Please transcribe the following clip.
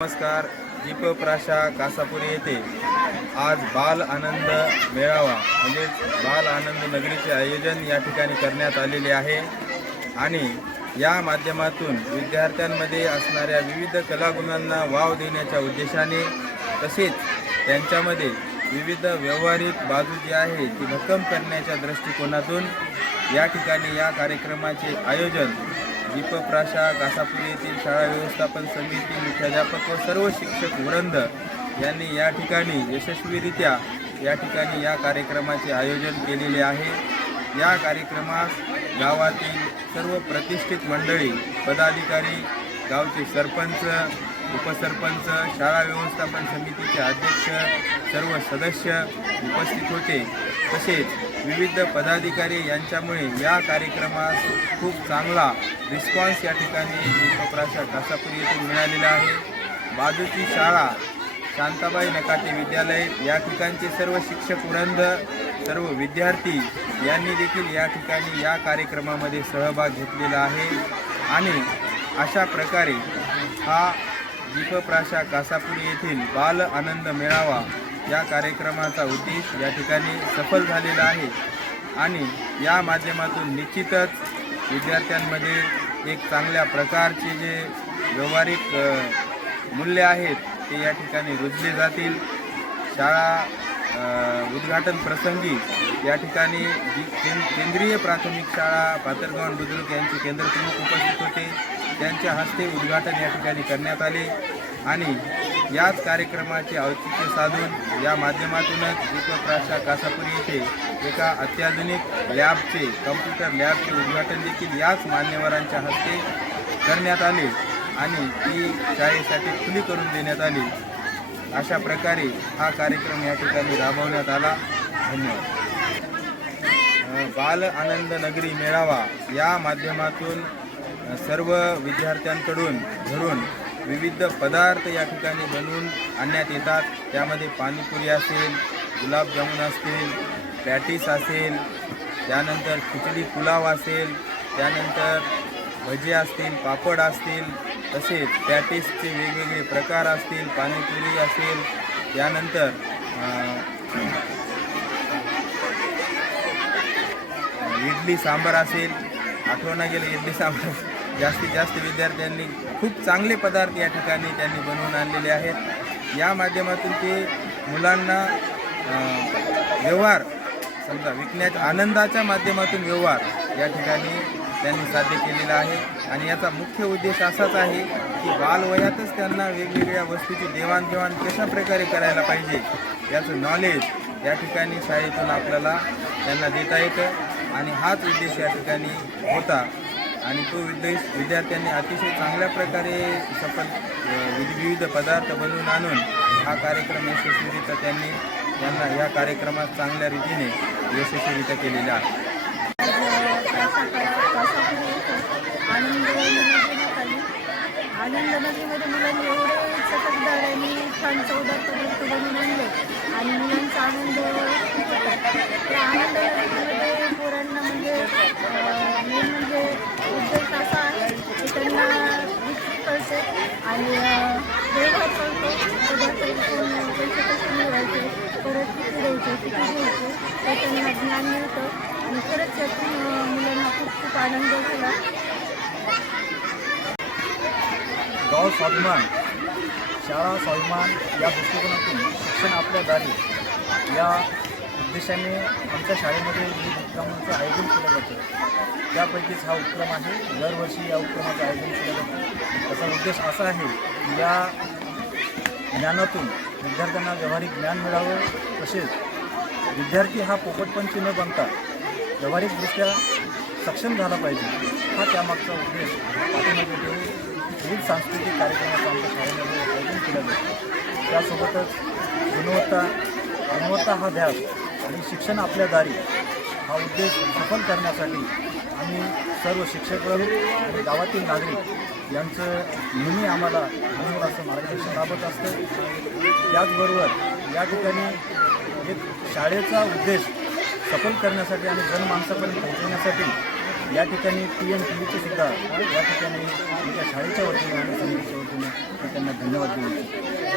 नमस्कार. दीपप्राशा कासापुरी येथे आज बाल आनंद मेळावा म्हणजेच बाल आनंद नगरीचे आयोजन या ठिकाणी करण्यात आलेले आहे आणि या माध्यमातून विद्यार्थ्यांमध्ये असणाऱ्या विविध कलागुणांना वाव देण्याच्या उद्देशाने तसेच त्यांच्यामध्ये विविध व्यवहारिक बाजू जी आहे ती भक्कम करण्याच्या दृष्टिकोनातून या ठिकाणी या कार्यक्रमाचे आयोजन दीपप्राशा कासापुरी येथील शाळा व्यवस्थापन समिती, मुख्याध्यापक व सर्व शिक्षक वृंद यांनी या ठिकाणी यशस्वीरित्या या ठिकाणी या कार्यक्रमाचे आयोजन केलेले आहे। या कार्यक्रमास गावातील सर्व प्रतिष्ठित मंडळी, पदाधिकारी, गावचे सरपंच, उपसरपंच, शाळा व्यवस्थापन समितीचे अध्यक्ष, सर्व सदस्य उपस्थित होते। तसेच विविध पदाधिकारी यांच्यामुळे या कार्यक्रमास खूप चांगला रिस्पॉन्स या ठिकाणी दीपप्राशा कासापुरी येथे मिळालेला आहे। बाजूची शाळा शांताबाई नकाटे विद्यालय या ठिकाणचे सर्व शिक्षक वृंद, सर्व विद्यार्थी यांनी देखील या ठिकाणी या कार्यक्रमामध्ये सहभाग घेतलेला आहे आणि अशा प्रकारे हा दीपप्राशा कासापुरी येथील बाल आनंद मेळावा या कार्यक्रमाचा उद्देश या ठिकाणी सफल झालेला आहे आणि या माध्यमातून निश्चितच विद्यार्थ्यांमध्ये एक चांगल्या प्रकारचे जे व्यावहारिक मूल्य आहेत ते या ठिकाणी रुजले जातील। शाळा उद्घाटन प्रसंगी या ठिकाणी केंद्रीय प्राथमिक शाळा पातरगाव बुद्रुक यांचे केंद्रप्रमुख उपस्थित होते। त्यांच्या हस्ते उद्घाटन या ठिकाणी करण्यात आले आणि याच कार्यक्रमाचे औचित्य साधून या माध्यमातूनच दीपप्राशा कासापुरी येथे एका अत्याधुनिक लॅबचे, कम्प्युटर लॅबचे उद्घाटन देखील याच मान्यवरांच्या हस्ते करण्यात आले आणि ती शाळेसाठी खुली करून देण्यात आली। अशा प्रकारे हा कार्यक्रम या ठिकाणी राबवण्यात आला। धन्यवाद। बाल आनंद नगरी मेळावा या माध्यमातून सर्व विद्यार्थ्यांकडून घरून विविध पदार्थ या ठिकाणी बनवून आणण्यात येतात। त्यामध्ये पाणीपुरी असेल, गुलाबजामुन असतील, पॅटीस असेल, त्यानंतर खिचडी पुलाव असेल, त्यानंतर भजे असतील, पापड असतील, तसेच पॅटीसचे वेगवेगळे प्रकार असतील, पाणीपुरी असेल, त्यानंतर इडली सांबार असेल। आठवणा गेलं इडली सांबार जास्तीत जास्त विद्यार्थ्यांनी खूप चांगले पदार्थ या ठिकाणी त्यांनी बनवून आणलेले आहेत। या माध्यमातून ते मुलांना व्यवहार समजा विकण्याच्या आनंदाच्या माध्यमातून व्यवहार या ठिकाणी त्यांनी साध्य केलेला आहे आणि याचा मुख्य उद्देश असाच आहे की बालवयातच त्यांना वेगवेगळ्या वस्तूची देवाणघेवाण कशा प्रकारे करायला पाहिजे याचं नॉलेज या ठिकाणी शाळेतून आपल्याला त्यांना देता येतं आणि हाच उद्देश या ठिकाणी होता आणि तो उद्देश विद्यार्थ्यांनी अतिशय चांगल्या प्रकारे विविध पदार्थ बनवून आणून हा कार्यक्रम यशस्वीरित्या त्यांना या कार्यक्रमात चांगल्या रीतीने यशस्वीरित्या केलेला आहे। आनंद नगरीमध्ये मुलांनी एवढे चटकदार आणि छान चवदार पदार्थ बनवून आणले आणि मुलांचा आनंद खूप होता। त्या आनंद नगरीमध्ये पोरांना म्हणजे मेन म्हणजे उद्देश असा आहे की त्यांना विकसित कळते आणि व्यवहार कळतो, पदार्थ विकून पैसे कसे मिळवायचे, परत किती द्यायचे, किती घ्यायचे ते त्यांना ज्ञान मिळतं आणि खरंच यातून मुलांना खूप खूप आनंद झाला। गाव स्वाभिमान, शाळा स्वाभिमान या दृष्टिकोनातून शिक्षण आपल्या दारी या उद्देशाने आमच्या शाळेमध्ये विविध उपक्रमांचं आयोजन केलं जातं। त्यापैकीच हा उपक्रम आहे। दरवर्षी या उपक्रमाचं आयोजन केलं जातं। त्याचा उद्देश असा आहे की या ज्ञानातून विद्यार्थ्यांना व्यावहारिक ज्ञान मिळावं, तसेच विद्यार्थी हा पोपटपंची न बनता व्यावहारिकदृष्ट्या सक्षम झाला पाहिजे हा त्यामागचा उद्देश पाठीमागे ठेवून विविध सांस्कृतिक कार्यक्रमाचं आमच्या शाळेमध्ये आयोजन केलं जातं। त्यासोबतच गुणवत्ता हा ध्यास आणि शिक्षण आपल्या दारी हा उद्देश सफल करण्यासाठी आम्ही सर्व शिक्षक आणि गावातील नागरिक यांचं नेहमी आम्हाला असं मार्गदर्शन लाभत असतं। त्याचबरोबर या ठिकाणी एक शाळेचा उद्देश सफल करण्यासाठी आणि जनमानसापर्यंत पोहोचवण्यासाठी या ठिकाणी PNTVचे सुद्धा या ठिकाणी आमच्या शाळेच्या वतीने आणि समितीच्या वतीने मी त्यांना धन्यवाद देऊ इच्छितो.